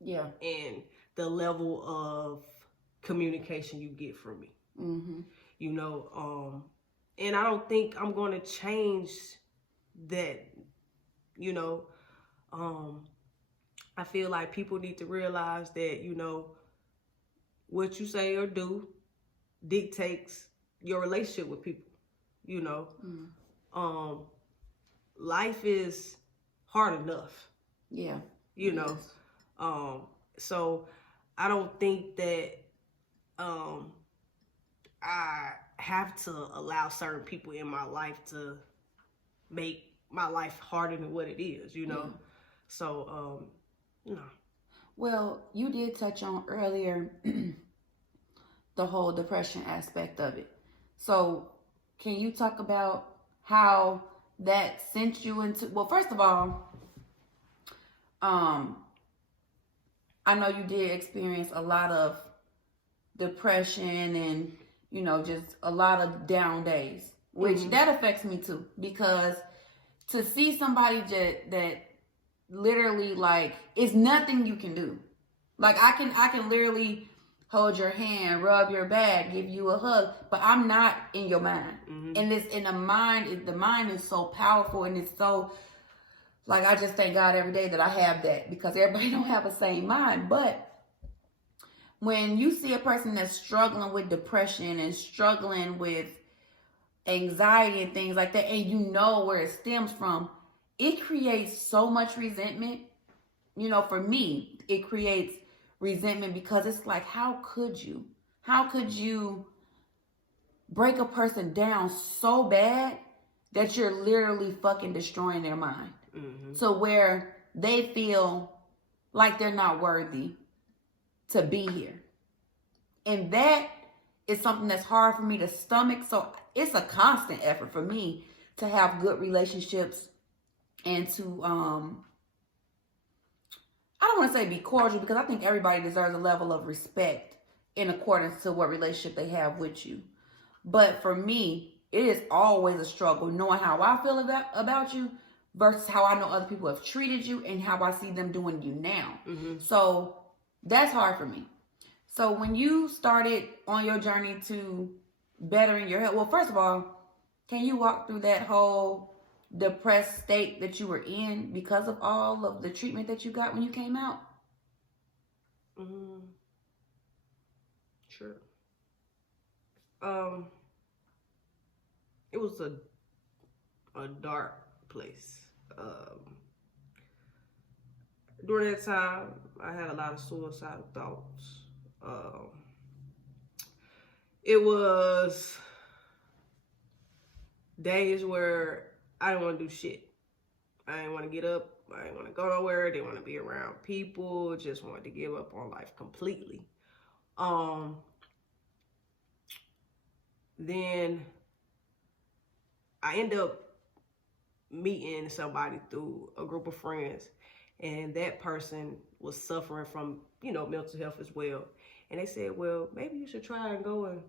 Yeah. And the level of communication you get from me. Mm-hmm. And I don't think I'm going to change that. I feel like people need to realize that, what you say or do dictates your relationship with people. Life is hard enough. Yeah. So I don't think that I have to allow certain people in my life to make my life harder than what it is, Yeah. So no. Well, you did touch on earlier the whole depression aspect of it. So, can you talk about how that sent you into, well, first of all, I know you did experience a lot of depression and, just a lot of down days, which that affects me too, because to see somebody that literally, like, it's nothing you can do. Like, I can literally hold your hand, rub your back, give you a hug, but I'm not in your mind. And the mind is so powerful, and it's so, like, I just thank God every day that I have that, because everybody don't have the same mind. But when you see a person that's struggling with depression and struggling with anxiety and things like that, and you know where it stems from, it creates so much resentment. For me, it creates resentment, because it's like, how could you break a person down so bad that you're literally fucking destroying their mind to where they feel like they're not worthy to be here. And that is something that's hard for me to stomach. So it's a constant effort for me to have good relationships and to, I don't want to say be cordial, because I think everybody deserves a level of respect in accordance to what relationship they have with you. But for me, it is always a struggle knowing how I feel about you versus how I know other people have treated you and how I see them doing you now. So that's hard for me. So when you started on your journey to bettering your health, well, first of all, can you walk through that whole depressed state that you were in because of all of the treatment that you got when you came out? Sure. It was a a dark place. During that time, I had a lot of suicidal thoughts. It was days where I didn't want to do shit. I didn't want to get up. I didn't want to go nowhere. Didn't want to be around people. Just wanted to give up on life completely. Then I ended up meeting somebody through a group of friends, and that person was suffering from, mental health as well. And they said, well, maybe you should try and go and,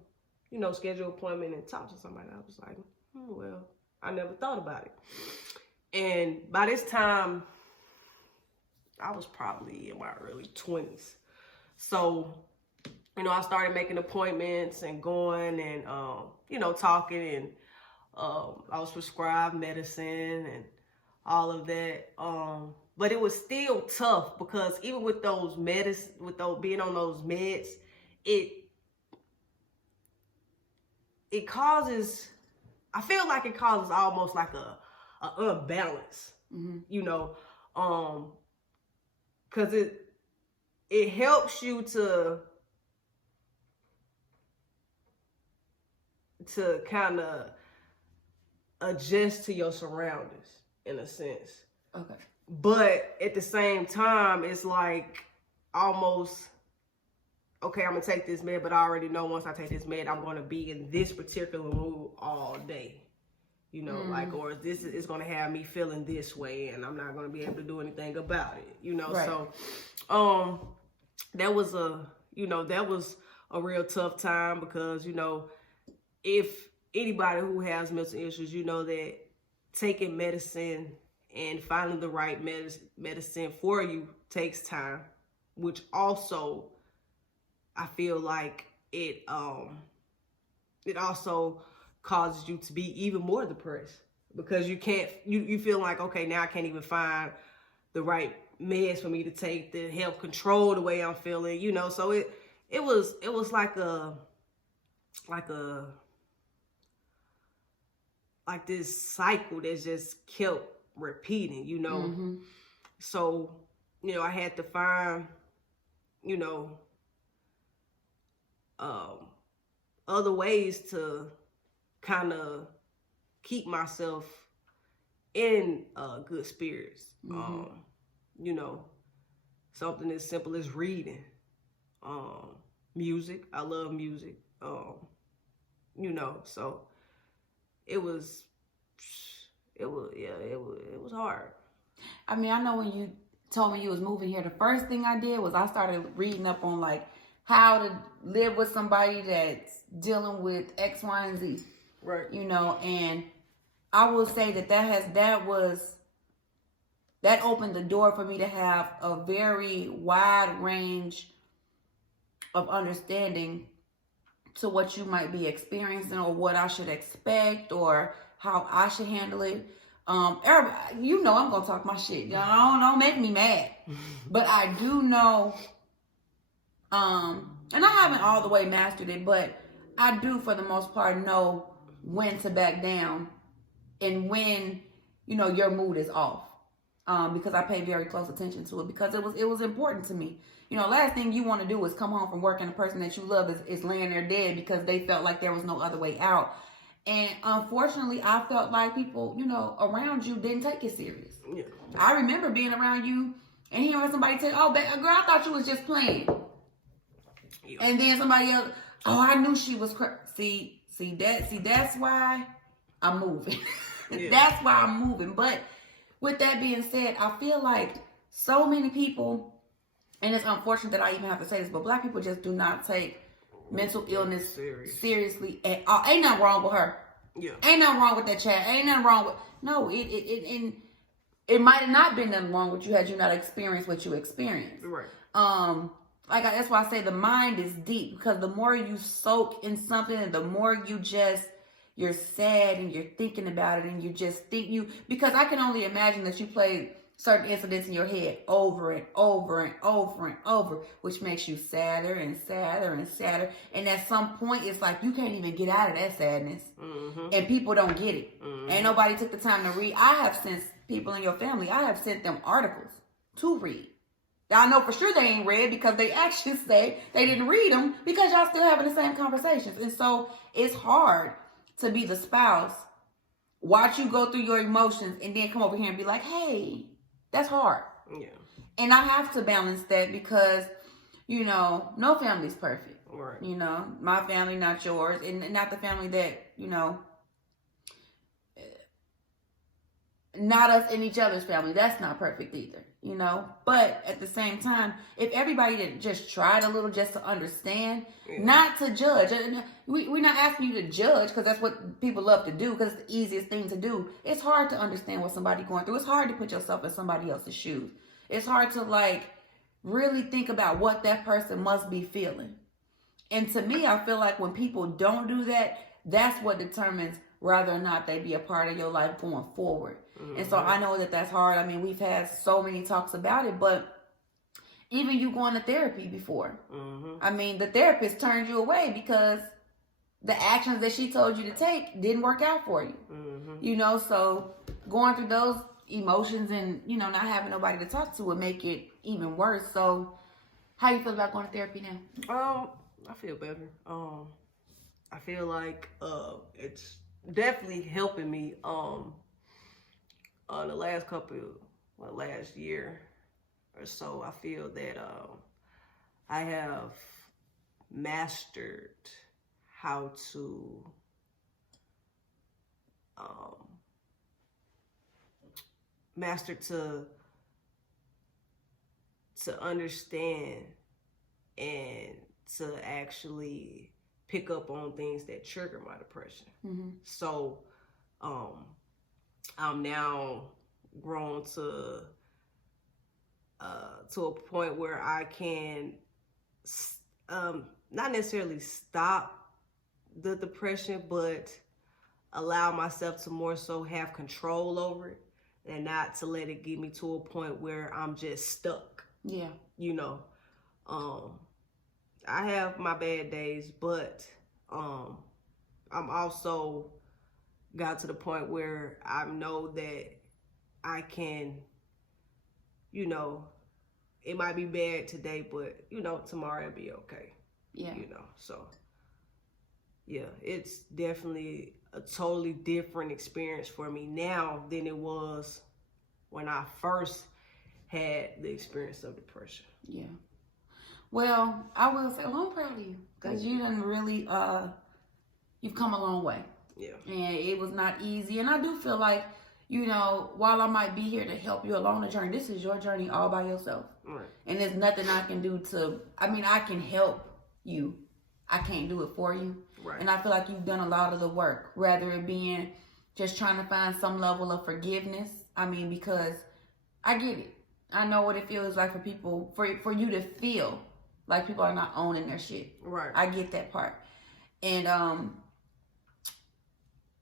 schedule an appointment and talk to somebody. I was like, well, I never thought about it. And by this time, I was probably in my early 20s. So, I started making appointments and going and, talking, and I was prescribed medicine and all of that. But it was still tough because even with those being on those meds, it causes, I feel like it causes almost like a unbalance, because it helps you to kind of adjust to your surroundings in a sense. Okay. But at the same time, it's like almost, okay, I'm gonna take this med, but I already know once I take this med, I'm gonna be in this particular mood all day. Or this is gonna have me feeling this way, and I'm not gonna be able to do anything about it. Right. So, that was a real tough time because if anybody who has mental issues, that taking medicine and finding the right medicine for you takes time, which also I feel like it also causes you to be even more depressed because you feel like, okay, now I can't even find the right meds for me to take to help control the way I'm feeling, so it was like this cycle that just kept repeating, Mm-hmm. So, I had to find, other ways to kind of keep myself in good spirits. Mm-hmm. Something as simple as reading, music. I love music. So it was hard. I mean, I know when you told me you was moving here, the first thing I did was I started reading up on like how to live with somebody that's dealing with X, Y, and Z. Right. And I will say that opened the door for me to have a very wide range of understanding to what you might be experiencing or what I should expect or how I should handle it. Everybody, I'm gonna talk my shit. Don't make me mad. But I do know, and I haven't all the way mastered it, but I do for the most part know when to back down and when, your mood is off. Because I pay very close attention to it because it was important to me. Last thing you want to do is come home from work and the person that you love is laying there dead because they felt like there was no other way out. And unfortunately, I felt like people, around you didn't take it serious. Yeah. I remember being around you and hearing somebody say, oh, girl, I thought you was just playing. Yeah. And then somebody else, oh, I knew she was crazy. That's why I'm moving. Yeah. That's why I'm moving. But with that being said, I feel like so many people, and it's unfortunate that I even have to say this, but Black people just do not take mental illness seriously at all. Ain't nothing wrong with her. Yeah. Ain't nothing wrong with that child. Ain't nothing wrong with it might have not been nothing wrong with you had you not experienced what you experienced. Right. That's why I say the mind is deep because the more you soak in something and the more you're sad and you're thinking about it and you just think because I can only imagine that you played certain incidents in your head over and over and over and over, which makes you sadder and sadder and sadder. And at some point, it's like you can't even get out of that sadness. And people don't get it. Ain't nobody took the time to read. I have sent people in your family, I have sent them articles to read. I know for sure they ain't read because they actually say they didn't read them because y'all still having the same conversations. And so it's hard to be the spouse, watch you go through your emotions, and then come over here and be like, hey, that's hard. Yeah. And I have to balance that because, no family's perfect. Right. My family, not yours, and not the family that, not us and each other's family. That's not perfect either, But at the same time, if everybody did just tried a little just to understand, not to judge. We're not asking you to judge because that's what people love to do because it's the easiest thing to do. It's hard to understand what somebody's going through. It's hard to put yourself in somebody else's shoes. It's hard to really think about what that person must be feeling. And to me, I feel like when people don't do that, that's what determines whether or not they be a part of your life going forward. And so I know that that's hard. I mean, we've had so many talks about it, but even you going to therapy before, I mean, the therapist turned you away because the actions that she told you to take didn't work out for you. So going through those emotions and, not having nobody to talk to would make it even worse. So how you feel about going to therapy now? I feel better. I feel like it's definitely helping me on the last last year or so. I feel that I have mastered how to understand and to actually pick up on things that trigger my depression. So I'm now grown to a point where I can not necessarily stop the depression, but allow myself to more so have control over it and not to let it get me to a point where I'm just stuck. Yeah. I have my bad days, but I'm also got to the point where I know that I can, it might be bad today, but tomorrow it'll be okay. Yeah. So yeah, it's definitely a totally different experience for me now than it was when I first had the experience of depression. Yeah. Well, I will say, I'm proud of you because you done really, you've come a long way. Yeah. And it was not easy. And I do feel like, while I might be here to help you along the journey, this is your journey all by yourself. Right. And there's nothing I can do I can help you. I can't do it for you. Right. And I feel like you've done a lot of the work, rather it being just trying to find some level of forgiveness. I mean, because I get it. I know what it feels like for people, for you to feel like people are not owning their shit. Right. I get that part. And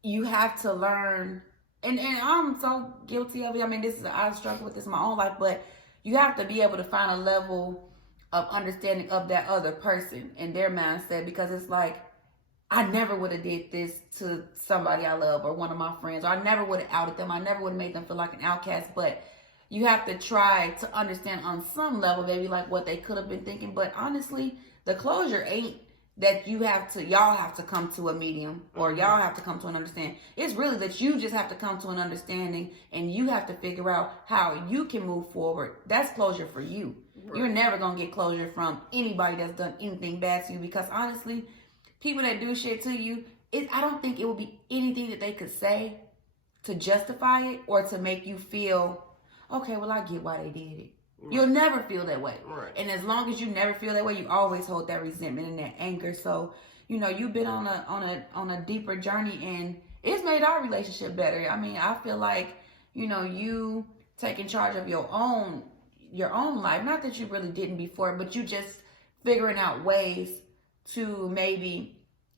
you have to learn, and I'm so guilty of it. I mean, I struggle with this in my own life, but you have to be able to find a level of understanding of that other person and their mindset, because it's like, I never would have did this to somebody I love or one of my friends, or I never would have outed them. I never would have made them feel like an outcast, but you have to try to understand on some level, maybe like what they could have been thinking. But honestly, the closure ain't that y'all have to come to a medium or y'all have to come to an understanding. It's really that you just have to come to an understanding and you have to figure out how you can move forward. That's closure for you. Right. You're never going to get closure from anybody that's done anything bad to you, because honestly, people that do shit to you, I don't think it would be anything that they could say to justify it or to make you feel, okay, well, I get why they did it. Right. You'll never feel that way. Right. And as long as you never feel that way, you always hold that resentment and that anger. So, you've been on a deeper journey, and it's made our relationship better. I mean, I feel like, you taking charge of your own life. Not that you really didn't before, but you just figuring out ways to maybe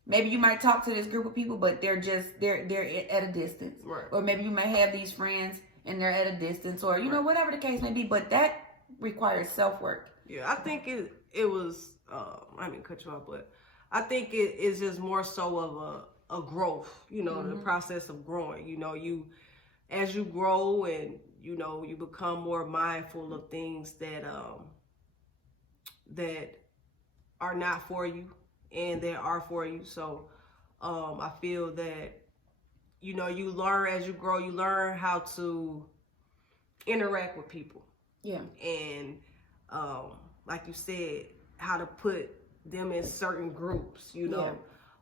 you might talk to this group of people, but they're at a distance. Right. Or maybe you might have these friends and they're at a distance, or you know, whatever the case may be. But that requires self work. Yeah, I think it was. I didn't cut you off, but I think it is just more so of a growth. You know, the process of growing. You know, as you grow and you know you become more mindful of things that that are not for you and that are for you. So I feel that you know you learn as you grow. You learn how to interact with people. Yeah. And like you said, how to put them in certain groups, you know,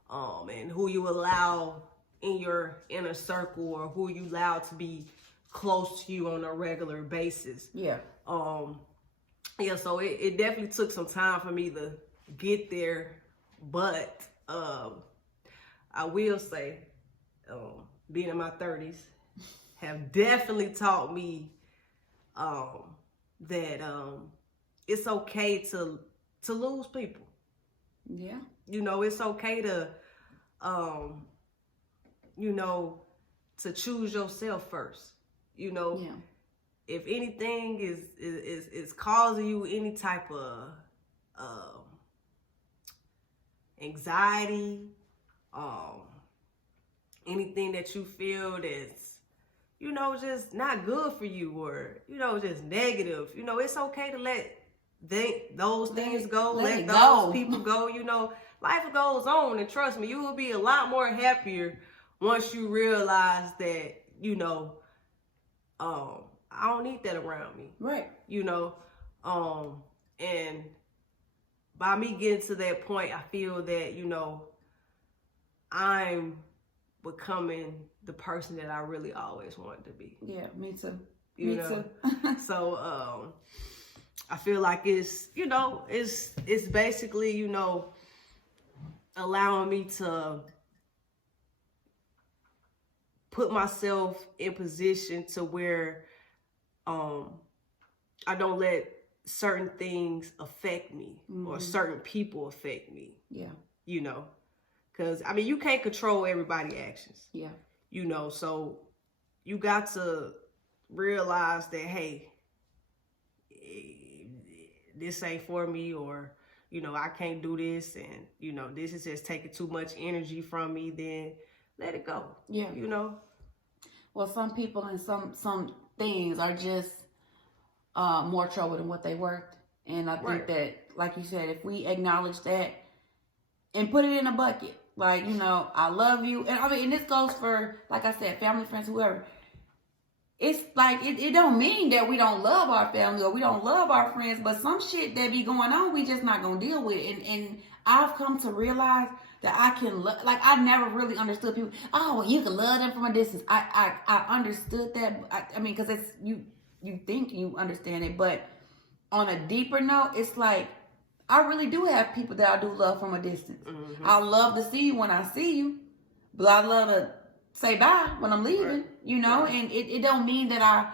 and who you allow in your inner circle or who you allow to be close to you on a regular basis. Yeah. Yeah, so it definitely took some time for me to get there, but I will say, being in my 30s have definitely taught me that it's okay to lose people. Yeah. You know, it's okay to you know, to choose yourself first. You know, Yeah. if anything is causing you any type of anxiety, anything that you feel that's, you know, just not good for you, or you know, just negative, you know, it's okay to let those things go, let those people go. You know, life goes on, and trust me, you will be a lot more happier once you realize that, you know, I don't need that around me. Right. You know, and by me getting to that point, I feel that, you know, I'm becoming the person that I really always wanted to be. Yeah, me too. You know? So I feel like it's, you know, it's basically, you know, allowing me to put myself in position to where I don't let certain things affect me or certain people affect me. Yeah. You know, because I mean, you can't control everybody's actions. Yeah. You know, so you got to realize that, hey, this ain't for me, or, you know, I can't do this, and, you know, this is just taking too much energy from me, then let it go. Yeah. You know? Well, some people and some things are just more trouble than what they worth. And I think that, like you said, if we acknowledge that and put it in a bucket, like, you know, I love you. And I mean, and this goes for, like I said, family, friends, whoever. It's like, it don't mean that we don't love our family or we don't love our friends, but some shit that be going on, we just not going to deal with. And I've come to realize that I can love, like, I never really understood people. Oh, well, you can love them from a distance. I understood that. I mean, because it's, you think you understand it, but on a deeper note, it's like, I really do have people that I do love from a distance. I love to see you when I see you, but I love to say bye when I'm leaving, you know, and it don't mean that I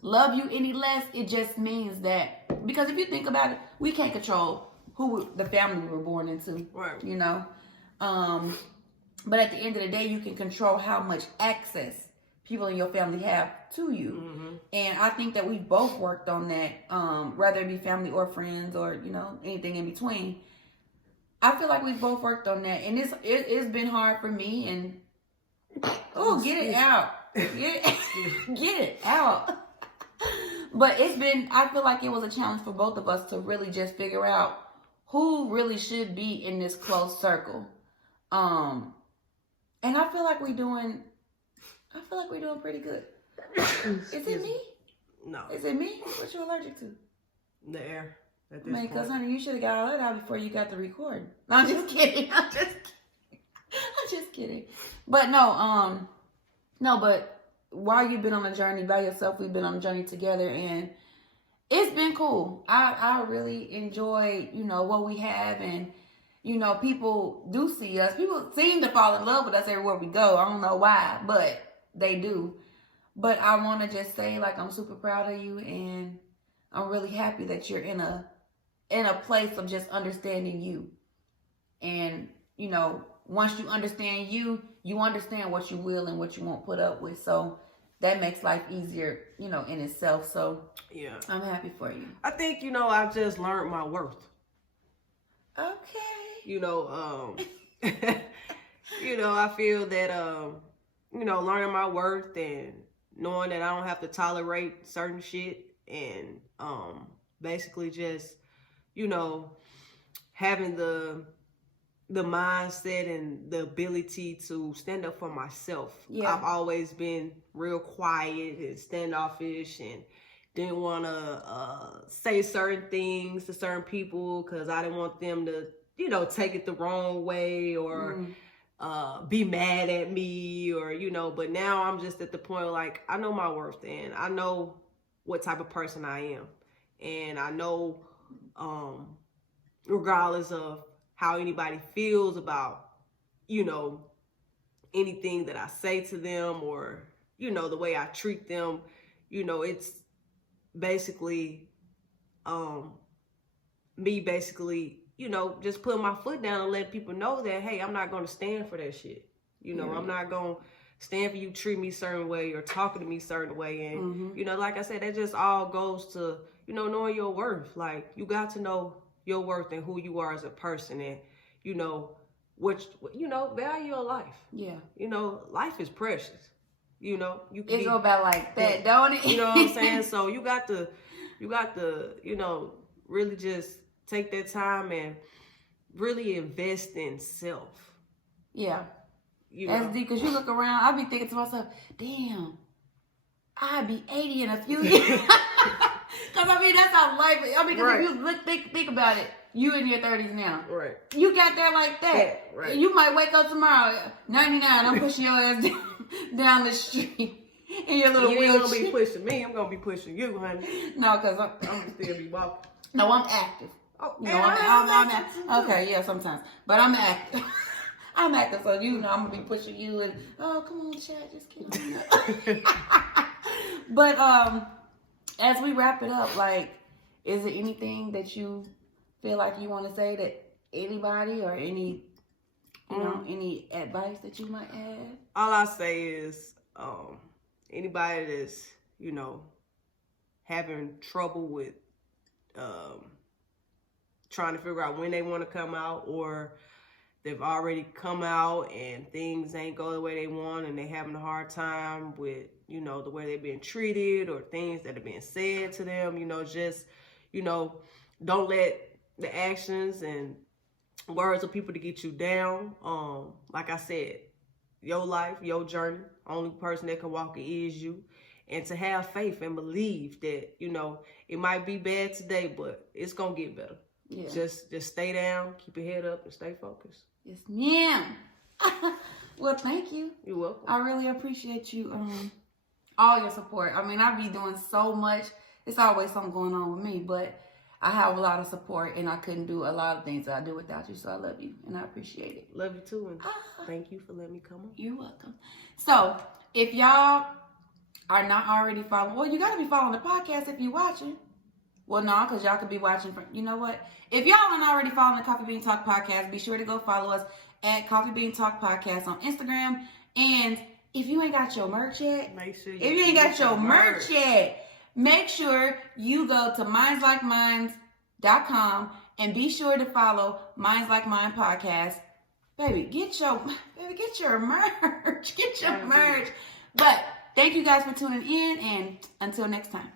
love you any less. It just means that, because if you think about it, we can't control the family we were born into, you know. But at the end of the day, you can control how much access people in your family have to you. And I think that we've both worked on that, whether it be family or friends or, you know, anything in between. I feel like we've both worked on that, and it's been hard for me. And get it out, get it out. But I feel like it was a challenge for both of us to really just figure out who really should be in this close circle. And I feel like we're doing pretty good. Is it me? No. Is it me? What you allergic to? The air. Man, because honey, you should have got all that out before you got the recording. No, I'm just kidding. I'm just kidding. But no, but while you've been on a journey by yourself, we've been on a journey together, and it's been cool. I really enjoy, you know, what we have, and, you know, people do see us. People seem to fall in love with us everywhere we go. I don't know why, but they do. But I want to just say, like, I'm super proud of you, and I'm really happy that you're in a place of just understanding you. And, you know, once you understand you, you understand what you will and what you won't put up with. So that makes life easier, you know, in itself. So Yeah. I'm happy for you. I think, you know, I've just learned my worth. Okay. You know, you know, I feel that, you know, learning my worth and knowing that I don't have to tolerate certain shit and basically just, you know, having the mindset and the ability to stand up for myself. Yeah. I've always been real quiet and standoffish and didn't want to say certain things to certain people because I didn't want them to, you know, take it the wrong way or be mad at me or, you know, but now I'm just at the point like I know my worth and I know what type of person I am. And I know regardless of how anybody feels about, you know, anything that I say to them or, you know, the way I treat them, you know, it's basically me basically, you know, just putting my foot down and letting people know that, hey, I'm not going to stand for that shit. You know, I'm not going to stand for you treat me a certain way or talking to me a certain way. And, you know, like I said, that just all goes to, you know, knowing your worth. Like, you got to know your worth and who you are as a person and, you know, you know, value your life. Yeah. You know, life is precious. You know, you can It go about like that, don't it? You know what I'm saying? So you got to, you know, really just take that time and really invest in self. Yeah. You That's know? deep, because you look around, I be thinking to myself, damn, I'd be 80 in a few years. Because, I mean, that's how life is. I mean, because if you think about it, you in your 30s now. Right. You got there like that. Yeah, right. You might wake up tomorrow, 99, I'm pushing your ass down the street in your little You wheelchair. ain't going to be pushing me. I'm going to be pushing you, honey. No, because I'm going to still be walking. no, I'm active. Oh, You know, I'm active. Okay, yeah, sometimes. But I'm active. I'm active, so you know I'm gonna be pushing you and come on, Chad, just get on. But as we wrap it up, like, is there anything that you feel like you want to say that anybody or any, you know, any advice that you might add? All I say is, anybody that's, you know, having trouble with trying to figure out when they want to come out or they've already come out and things ain't go the way they want and they having a hard time with, you know, the way they're being treated or things that are being said to them, you know, just, you know, don't let the actions and words of people to get you down. Like I said, your life, your journey, only person that can walk it is you. And to have faith and believe that, you know, it might be bad today, but it's going to get better. Yeah. Just stay down, keep your head up, and stay focused. Yes, ma'am. Well, thank you. You're welcome. I really appreciate you, all your support. I mean, I be doing so much. It's always something going on with me, but I have a lot of support, and I couldn't do a lot of things that I do without you. So I love you, and I appreciate it. Love you too, and thank you for letting me come on. You're welcome. So if y'all are not already following, well, you got to be following the podcast if you're watching. Well, no, because y'all could be watching from, you know what? If y'all aren't already following the Coffee Bean Talk Podcast, be sure to go follow us at Coffee Bean Talk Podcast on Instagram. And if you ain't got your merch yet, Make sure if you ain't got your merch yet, make sure you go to mindslikemines.com and be sure to follow Minds Like Mine Podcast. Baby, get your merch. Get your merch. But thank you guys for tuning in, and until next time.